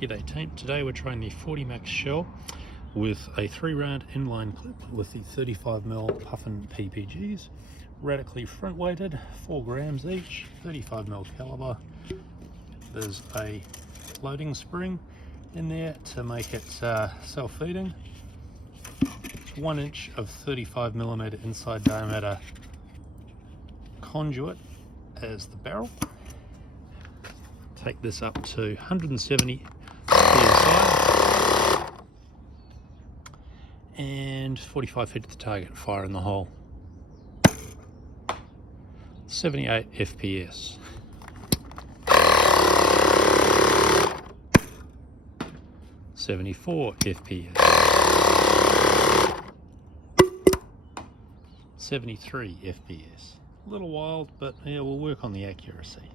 G'day team, today we're trying the 40 max shell with a 3-round inline clip with the 35mm Puffin PPGs, radically front weighted, 4 grams each, 35mm caliber. There's a loading spring in there to make it self-feeding, 1 inch of 35mm inside diameter conduit as the barrel. Take this up to 170 psi and 45 feet to the target, fire in the hole. 78 FPS. .74 FPS. 73 FPS. A little wild, but yeah, we'll work on the accuracy.